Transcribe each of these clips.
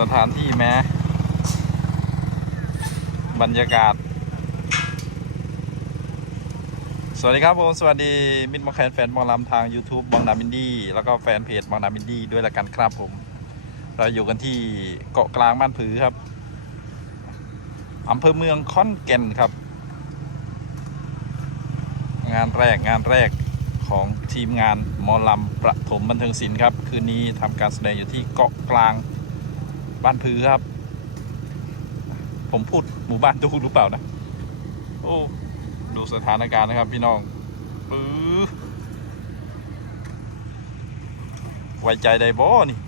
สถานที่แม้บรรยากาศ สวัสดีครับผมสวัสดีมิตรมอแคนแฟนบองลำทาง YouTube บองนามินดี้แล้วก็แฟนเพจบองนามินดี้ด้วยละกันครับผม เราอยู่กันที่เกาะกลางบ้านผือครับอำเภอเมืองขอนแก่นครับ งานแรกงานแรกของทีมงานมอลำประถมบันเทิงศิลป์ครับ คืนนี้ทำการแสดงอยู่ที่เกาะกลาง บ้านผือครับ ผมพูดหมู่บ้านดูหรือเปล่านะ โอ้ ดูสถานการณ์นะครับพี่น้องปื้อไว้ใจได้บ่นี่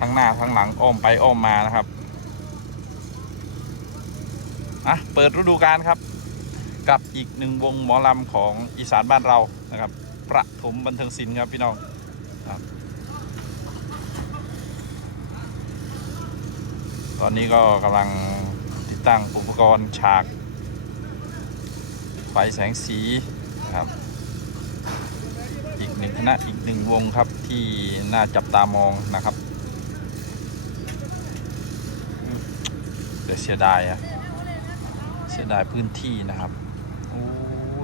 ทั้งหน้าทั้งหลังอ้อมไปอ้อมมานะครับ อะ เปิดฤดูกาลครับ กับอีกหนึ่งวงหมอลำของอีสานบ้านเรานะครับ ประถมบันเทิงศิลป์ครับพี่น้องครับ ตอนนี้ก็กำลังติดตั้งอุปกรณ์ฉาก ไฟแสงสีนะครับ อีกหนึ่งคณะอีกหนึ่งวงครับที่น่าจับตามองนะครับอืมแต่เสียดายอะเสียดายพื้นที่นะครับโอ้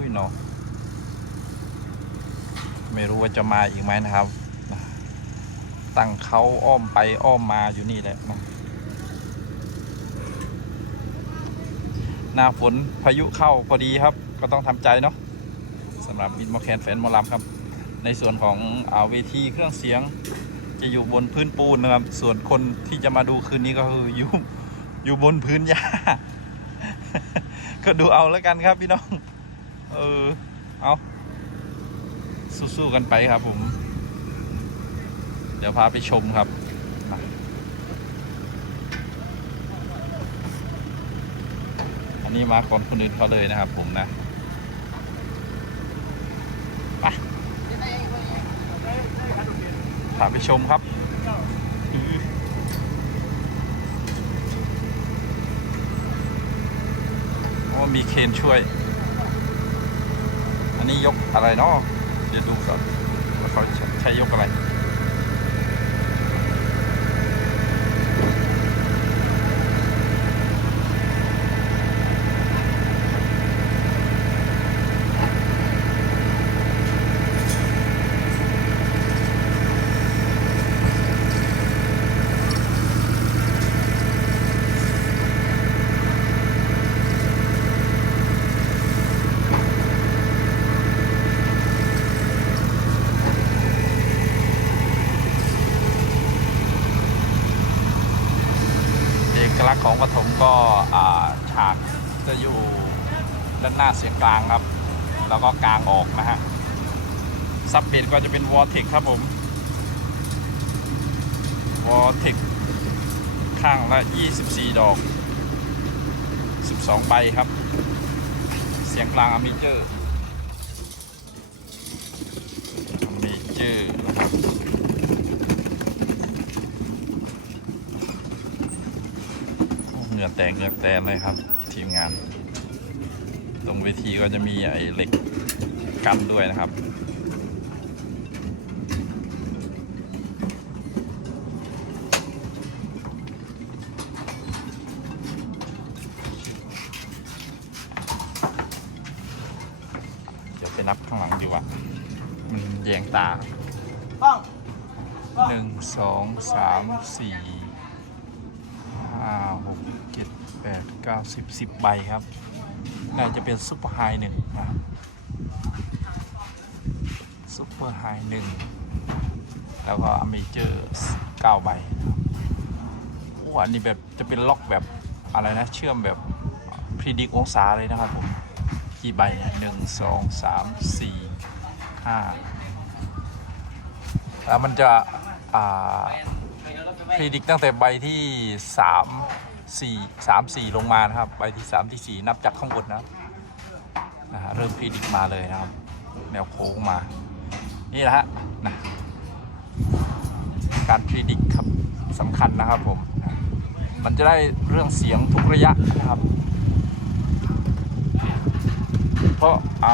ยเนาะไม่รู้ว่าจะมาอีกไหมนะครับ ตั้งเขาอ้อมไปอ้อมมาอยู่นี่แหละนะ หน้าฝนพายุเข้าพอดีครับ ก็ต้องทำใจเนาะสำหรับมิดมอแคนแฟนมอลำครับ ในส่วนของอาเวทีเครื่องเสียงจะอยู่บนพื้นปูนนะครับ ส่วนคนที่จะมาดูคืนนี้ก็คืออยู่อยู่บนพื้นหญ้า ก็ดูเอาแล้วกันครับพี่น้อง เออ เอาสู้ๆกันไปครับผม เดี๋ยวพาไปชมครับนะ อันนี้มาก่อนคนอื่นเขาเลยนะครับ ผมนะไปพาไปชมครับอื้อมีเคนช่วย อันนี้ยกอะไรเนาะเดี๋ยวดูก่อนว่าเขาใช้ยกอะไร อกลักษณ์ของปฐมก็ฉากจะอยู่ด้านหน้าเสียงกลางครับ แล้วก็กลางออกนะฮะซับเบสก็จะเป็นวอร์เทคครับผมวอร์เทคข้างละ 24 ดอก 12 ใบครับ เสียงกลางอเมเจอร์อเมเจอร์นะครับ เหงื่อแตกเหงื่อแตนเลยครับ ทีมงาน ตรงเวทีก็จะมีไอ้เหล็กกันด้วยนะครับเดี๋ยวไปนับข้างหลังดีกว่า มันแยงตาหนึ่งสองสามสี่ห้าหก จ็ดแปดเก้าสิบสิบใบครับ น่าจะเป็นซุปเปอร์ไฮหนึ่งนะครับซุปเปอร์ไฮหนึ่งแล้วก็อเมเจอร์เก้าใบครับโอ้อันนี้แบบจะเป็นล็อกแบบอะไรนะ เชื่อมแบบพรีดิกองศาเลยนะครับผมกี่ใบเนี่ยหนึ่งสองสามสี่ห้าแล้วมันจะอ่าพรีดิกตั้งแต่ใบที่สาม สี่สามสี่ลงมานะครับใบที่สามที่สี่นับจากข้างบนนะนะฮะเริ่มพีดิกมาเลยนะครับ แนวโค้งมา นี่แหละฮะนะการพีดิกครับสำคัญนะครับผม มันจะได้เรื่องเสียงทุกระยะนะครับ เพราะอ่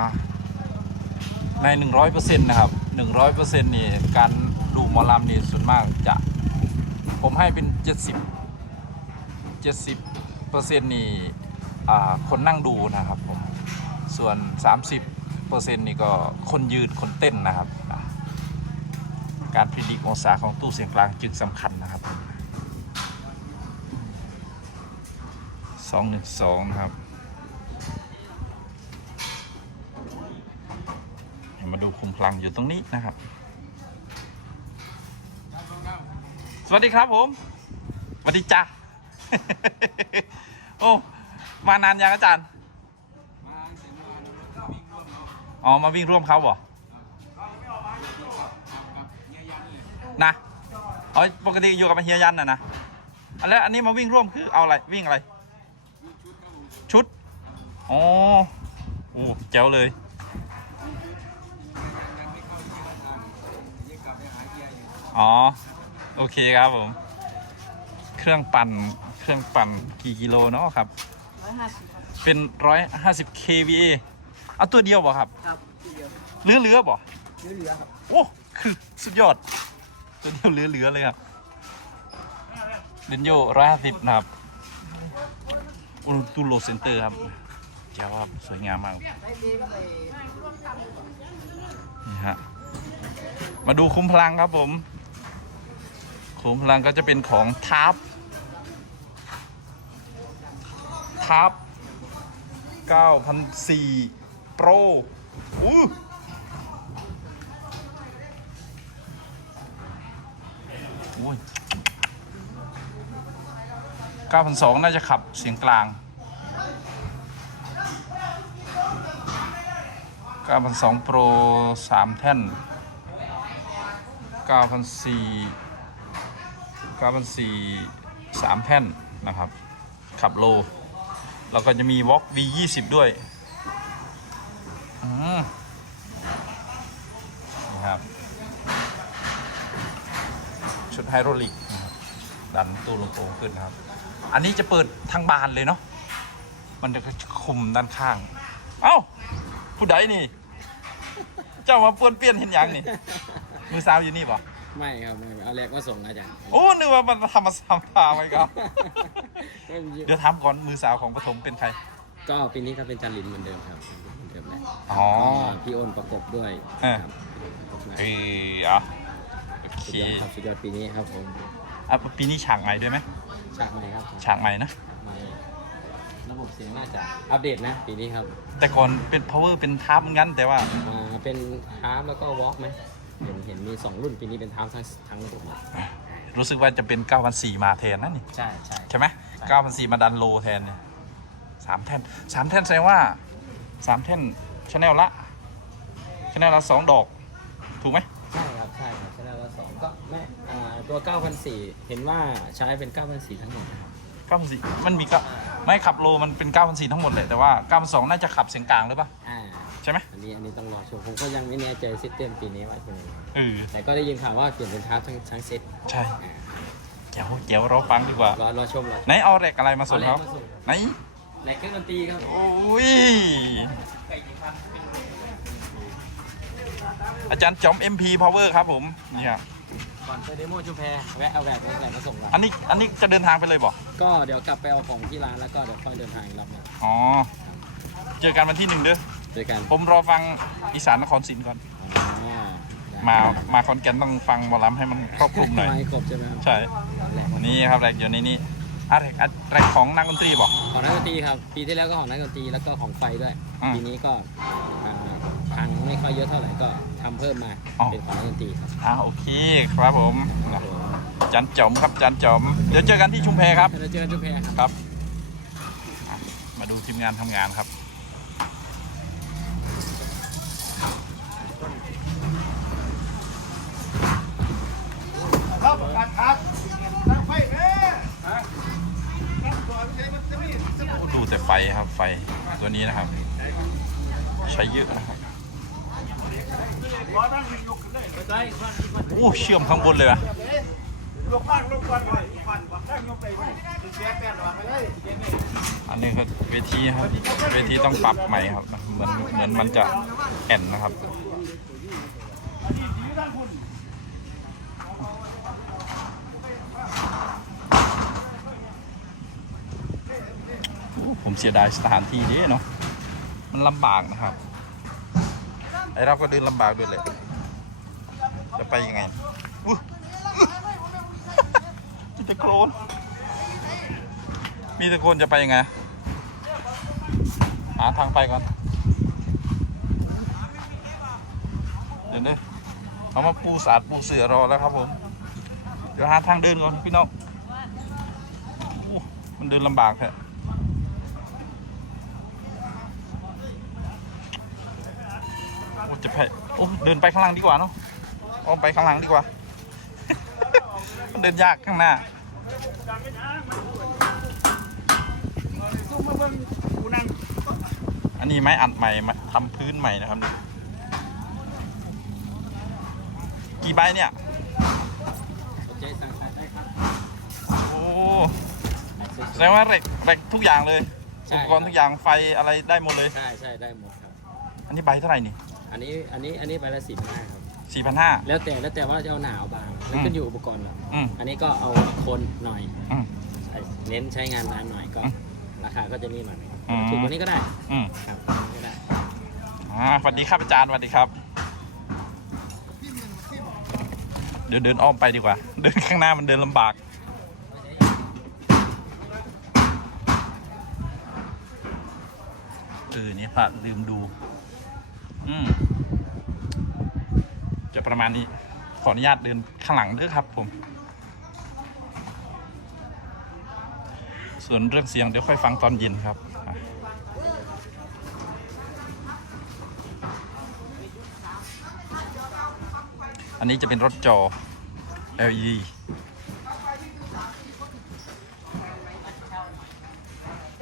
าใน 100%นะครับ 100%นี่การดูหมอลำนี่ส่วนมากจะผมให้เป็นเจ็ดสิบเจ็ดสิบเปอร์เซ็นต์นี่คนนั่งดูนะครับผม ส่วน 30เปอร์เซ็นต์นี่ก็คนยืนคนเต้นนะครับ การพิจิตรองศาของตู้เสียงกลางจึงสำคัญนะครับสองหนึ่งสองนะครับ มาดูคุมพลังอยู่ตรงนี้นะครับ สวัสดีครับผมสวัสดีจ้า โอ้ มานานยังอาจารย์อ๋อ มาวิ่งร่วมเขาบ่นะอ๋อปกติอยู่กับเฮียยันน่ะนะอะแล้วอันนี้มาวิ่งร่วมคือเอาอะไรวิ่งอะไรชุด อ๋อ โอ้แจ๋วเลยอ๋อ โอเคครับผม เครื่องปั่น เครื่องปั่นกี่กิโลเนาะครับ ร้อยห้าสิบครับเป็นร้อยห้าสิบ kVA เอาตัวเดียวบ่ครับครับทีเดียวเลือเลือบ่เหลือๆครับโอ้คือสุดยอด ตัวเดียวเหลือเหลือเลยครับเรนโยร้อยห้าสิบนะครับโอ้ตูโลเซนเตอร์ครับแจ๋วครับสวยงามมากนี่ฮะมาดูคุ้มพลังครับผม คุ้มพลังก็จะเป็นของทั บทับ 9,004 Pro อู้โอ้ย9,002 น่าจะขับเสียงกลาง 9,002 Pro 3 แท่น 9,004 9,004 3 แท่นนะครับ ขับโล แล้วก็จะมี w o l k V20 ด้วยอืมนี่ครับ ชุดไฮดรอลิกนะครับดันตู้ลำโพงขึ้นนะครับ อันนี้จะเปิดทางบานเลยเนาะ มันจะคุมด้านข้าง เอ้า ผู้ใดนี่ เจ้ามาเปื้อนเปี้ยนเห็นยังนี่ มือสาวอยู่นี่ป่ะไม่ครับไม่เอาแรกมาส่งอาจารย์ โอ้นึกว่ามันทำมาสัมภาไว้ครับ เดี๋ยวถามก่อนมือสาวของปฐมเป็นใคร ก็ปีนี้ก็เป็นจันลินเหมือนเดิมครับเหมือนเดิมแหละอ๋อ ก็พี่อ้นประกบด้วยเออ ครับเอออะโอเคสุดยอดครับสุดยอดปีนี้ครับผมอะปีนี้ฉากใหม่ด้วยไหมฉากใหม่ครับฉากใหม่นะ ฉากใหม่ระบบเสียงน่าจะอัปเดตนะ ปีนี้ครับแต่ก่อนเป็น power เป็นทับงั้น แต่ว่าอ่าเป็นฮาร์มแล้วก็วอล์กไหมเห็นเห็นมีสองรุ่นปีนี้เป็นทามทั้งทั้งระบบเลย รู้สึกว่าจะเป็น9,400มาแทนนะนี่ใช่ใช่ใช่ไหม9,400มาดันโลแทนเนี่ยสามแท่นสามแท่นแสดงว่าสามแท่นชแนลละชแนลละสองดอก ถูกไหมใช่ครับใช่ครับชแนลละสองก็แม่อ่าตัว9,400เห็นว่าใช้เป็น9,400ทั้งหมดนะครับ9,400มันมีก็ไม่ขับโลมันเป็น9,400ทั้งหมดเลยแต่ว่า9,200น่าจะขับเสียงกลางหรือเปล่าอ่า ใช่ไหมอันนี้อันนี้ต้องรอชมผมก็ยังไม่แน่ใจซิสเต็มปีนี้ว่าเป็นยังไงเออแต่ก็ได้ยินข่าวว่าเปลี่ยนเป็นทาร์ทั้งทั้งเซตใช่เจ๋วเจ๋วเราฟังดีกว่า รอรอชมรอชมไหนเอาแรกอะไรมาส่งเขาเอาแรกมาส่งไหนในเครื่องดนตรีครับโอ้ยอาจารย์จอม MP Power ครับผมนี่ครับก่อนไปเดโมชุมแพแวะเอาแบบแวะมาส่งเราอันนี้อันนี้จะเดินทางไปเลยบ่ก็เดี๋ยวกลับไปเอาของที่ร้านแล้วก็เดี๋ยวค่อยเดินทางรับมาอ๋อเจอกันวันที่หนึ่งเด้อ เจอกันผมรอฟังอีสานนครศรีก่อนอ๋อมามาคอนแกนต้องฟังบอลลัมให้มันครอบคลุมหน่อยไม่ครบใช่ไหมครับใช่แรกนี่ครับแรกอยู่ในนี้อะแรกอะแรกของนักดนตรีบ่ของนักดนตรีครับ ปีที่แล้วก็ของนักดนตรีแล้วก็ของไฟด้วย อืมปีนี้ก็อ่าทางไม่ค่อยเยอะเท่าไหร่ก็ทำเพิ่มมาอ๋อ เป็นของนักดนตรีครับอ่าโอเคครับผมจันจอมครับจันจอมเดี๋ยวเจอกันที่ชุมแพครับเราเจอกันชุมแพครับ ครับอะมาดูทีมงานทำงานครับรับ ตัวนี้นะครับ ใช้เยอะนะครับอู้เลยไปโอ้เชื่อมข้างบนเลยอะอันนั่งลงไปเลยแปะแปะหรอเลยเย็นเลยอันนี้ก็เวทีครับ เวทีต้องปรับใหม่ครับ เหมือนเหมือนมันจะแอนนะครับ อันนี้อยู่ด้านคุณ ผมเสียดายสถานที่นี้เนาะมันลำบากนะครับ ไอ้เราก็เดินลำบากด้วยแหละจะไปยังไงมีแต่โคลนมีแต่โคลนจะไปยังไง หาทางไปก่อน เดี๋ยวนี้เอามาปูสาดปูเสือรอแล้วครับผม เดี๋ยวหาทางเดินก่อนพี่น้องมันเดินลำบากแท้โอ้ จะไปโอ้เดินไปข้างหล่างดีกว่าเนาะอ้อมไปข้างหลังดีกว่ามันเดินยากข้างหน้าซุ่มมาเบิ่งกูนั่งอันนี้ไม้อัดใหม่มาทำพื้นใหม่นะครับเนี่ยกี่ใบเนี่ยสนใจสั่งขายได้ครับโอ้สวยๆแสดงว่าเหล็กเหล็กทุกอย่างเลยใช่อุปกรณ์ทุกอย่างไฟอะไรได้หมดเลย ใช่ใช่ได้หมดครับ อันนี้ใบเท่าไหร่นี่ อันนี้อันนี้อันนี้ใบละสี่พันห้าครับสี่พันห้า แล้วแต่แล้วแต่ว่าจะเอาหนาเอาบางแล้วอืมขึ้นอยู่อุปกรณ์เราอืม อันนี้ก็เอาคนหน่อยอืม ใช่เน้นใช้งานนานหน่อยก็อืมราคาก็จะนี่หน่อยอืม ถูกกว่านี้ก็ได้อืมครับก็ได้อ่าสวัสดีครับอาจารย์สวัสดีครับ เดี๋ยวเดินอ้อมไปดีกว่า เดินข้างหน้ามันเดินลำบากเออเนี่ยพระลืมดู อืมจะประมาณนี้ ขออนุญาตเดินข้างหลังด้วยครับ ผม ส่วนเรื่องเสียงเดี๋ยวค่อยฟังตอนเย็นครับอันนี้จะเป็นรถจอ LED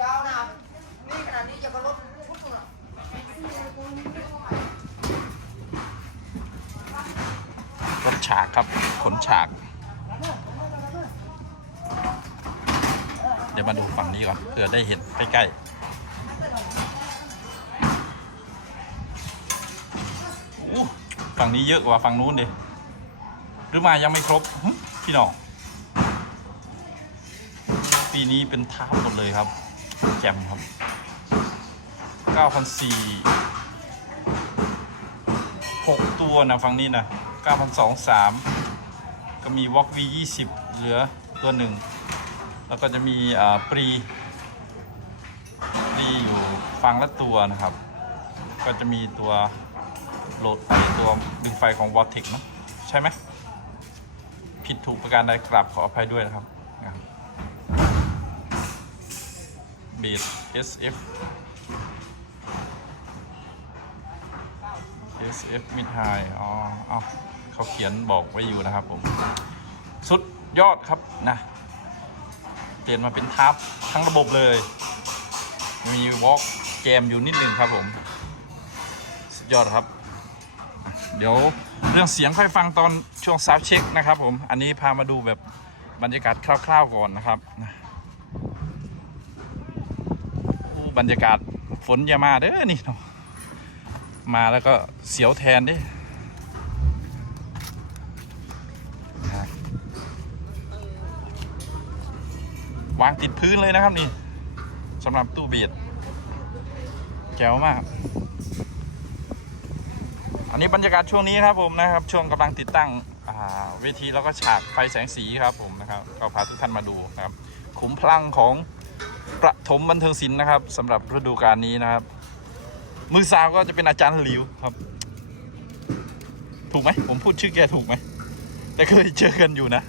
ยาวนะนี่ขนาดนี้จะก็ลดชุดหนึ่ง รถ ฉากครับ ขนฉาก เดี๋ยวมาดูฝั่งนี้ก่อนเผื่อได้เห็นใกล้ๆฝั่งนี้เยอะกว่าฝั่งนู้นดิหรือมายังไม่ครบ พี่น้อง ปีนี้เป็นท้าบหมดเลยครับ แจมครับ9,400 6ตัวนะฝั่งนี้นะ 9,203 ก็มี w o k V 20 เหลือตัวหนึ่ง แล้วก็จะมีปรีปรีอยู่ฟังละตัวนะครับ ก็จะมีตัวโหลดไฟตัวดึงไฟของ v o t e x เนะใช่ไหม ผิดถูกประการใดกราบขออภัยด้วยนะครับเบส SF SF Mid High อ๋อเอา เขาเขียนบอกไว้อยู่นะครับผม สุดยอดครับนะ เปลี่ยนมาเป็นทับทั้งระบบเลย มีวอล์กแจมอยู่นิดหนึ่งครับผม สุดยอดครับ เดี๋ยวเรื่องเสียงค่อยฟังตอนช่วงซาวเช็คนะครับผม อันนี้พามาดูแบบบรรยากาศคร่าวๆก่อนนะครับบรรยากาศฝนอย่ามาเด้อนี่เนาะมาแล้วก็เสียวแทนดิ วางติดพื้นเลยนะครับนี่สำหรับตู้เบียดแจ๋วมาก อันนี้บรรยากาศช่วงนี้ครับผมนะครับ ช่วงกำลังติดตั้งเวทีแล้วก็ฉากไฟแสงสีครับผมนะครับก็พาทุกท่านมาดูนะครับ ขุมพลังของประถมบันเทิงศิลป์นะครับสำหรับฤดูกาลนี้นะครับ มือซาวก็จะเป็นอาจารย์หลิวครับ ถูกไหมผมพูดชื่อแกถูกไหมแต่เคยเจอกันอยู่นะ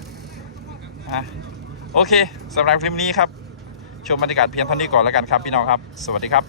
อะ โอเคสำหรับคลิปนี้ครับ ชมบรรยากาศเพียงเท่านี้ก่อนแล้วกันครับพี่น้องครับ สวัสดีครับ